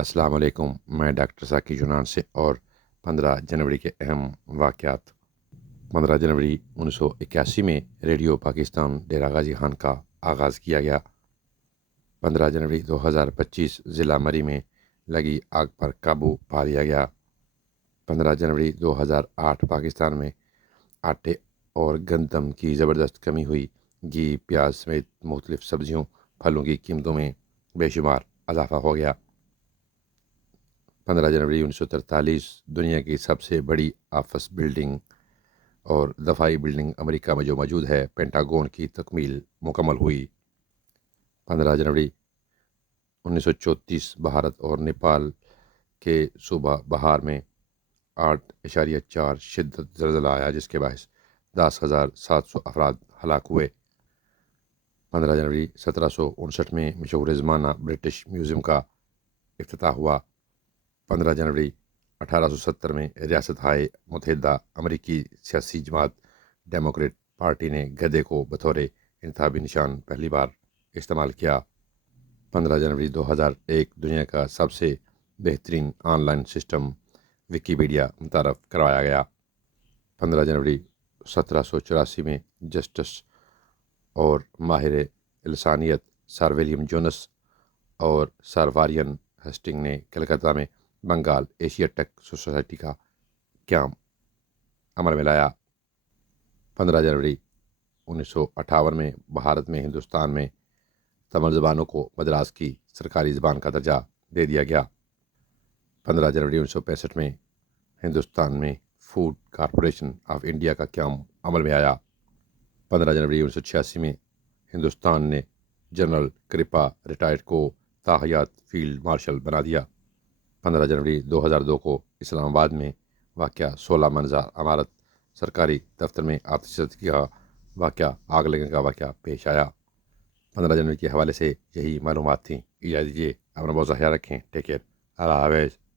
السلام علیکم، میں ڈاکٹر ذاکر یونان سے اور 15 جنوری کے اہم واقعات۔ 15 جنوری 1981 میں ریڈیو پاکستان ڈیرہ غازی خان کا آغاز کیا گیا۔ 15 جنوری 2025 ضلع مری میں لگی آگ پر قابو پا لیا گیا۔ 15 جنوری 2008 پاکستان میں آٹے اور گندم کی زبردست کمی ہوئی۔ گھی، پیاز سمیت مختلف سبزیوں پھلوں کی قیمتوں میں بے شمار اضافہ ہو گیا۔ 15 جنوری 1943 دنیا کی سب سے بڑی آفس بلڈنگ اور دفاعی بلڈنگ امریکہ میں جو موجود ہے، پینٹاگون کی تکمیل مکمل ہوئی۔ 15 جنوری 1934 بھارت اور نیپال کے صوبہ بہار میں 8.4 شدت زلزلہ آیا، جس کے باعث 10,700 افراد ہلاک ہوئے۔ 15 جنوری 1759 میں مشہور زمانہ برٹش میوزیم کا افتتاح ہوا۔ 15 جنوری 1870 میں ریاست ہائے متحدہ امریکی سیاسی جماعت ڈیموکریٹ پارٹی نے گدھے کو بطور انتخابی نشان پہلی بار استعمال کیا۔ 15 جنوری 2001 دنیا کا سب سے بہترین آن لائن سسٹم ویکیپیڈیا متعارف کروایا گیا۔ 15 جنوری 1784 میں جسٹس اور ماہر لسانیت سر ولیم جونس اور سر وارین ہسٹنگ نے کلکتہ میں بنگال ایشیاٹک سوسائٹی کا قیام عمل میں لایا۔ 15 جنوری 1958 میں بھارت میں ہندوستان میں تمل زبانوں کو مدراس کی سرکاری زبان کا درجہ دے دیا گیا۔ 15 جنوری 1965 میں ہندوستان میں فوڈ کارپوریشن آف انڈیا کا قیام عمل میں آیا۔ 15 جنوری 1986 میں ہندوستان نے جنرل کرپا ریٹائرڈ کو تاحیات فیلڈ مارشل بنا دیا۔ 15 جنوری 2002 کو اسلام آباد میں واقع 16 منزل عمارت سرکاری دفتر میں آتش زدگی کا واقعہ، آگ لگنے کا واقعہ پیش آیا۔ 15 جنوری کے حوالے سے یہی معلومات تھیں۔ اجازت دیجیے، اپنا بہت خیال رکھیں۔ ٹیک کیئر، اللہ حافظ۔